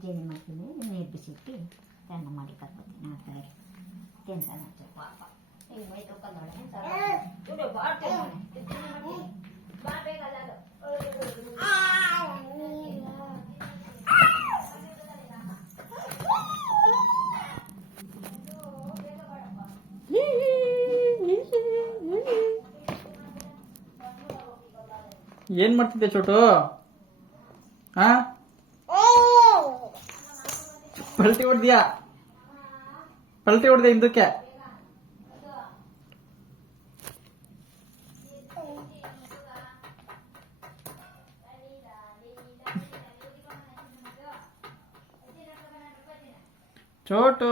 Jenny ಮಾಡ್ತೀನಿ ನೀರು ಬಿಸಿಟ್ಟು ಅನ್ನ ಮಾಡಿ ಕರ್ಕೊತೀನಿ ಆ ಕಡೆ ತಿಂತಾನೆ ಪಾಪ ಈಗ ಮೈ ತೊಳ್ಕೊಂಡವಳೆ ಬಾ ಬೇಕಲ್ಲ ಏನ್ ಮಾಡ್ತಿದ್ದೆ ಚೋಟು? ಹಾ, ಪಲ್ಟಿ ಹೊಡ್ದಿಯಾ? ಪಲ್ಟಿ ಹೊಡ್ದೆ ಹಿಂದಕ್ಕೆ? ಚೋಟು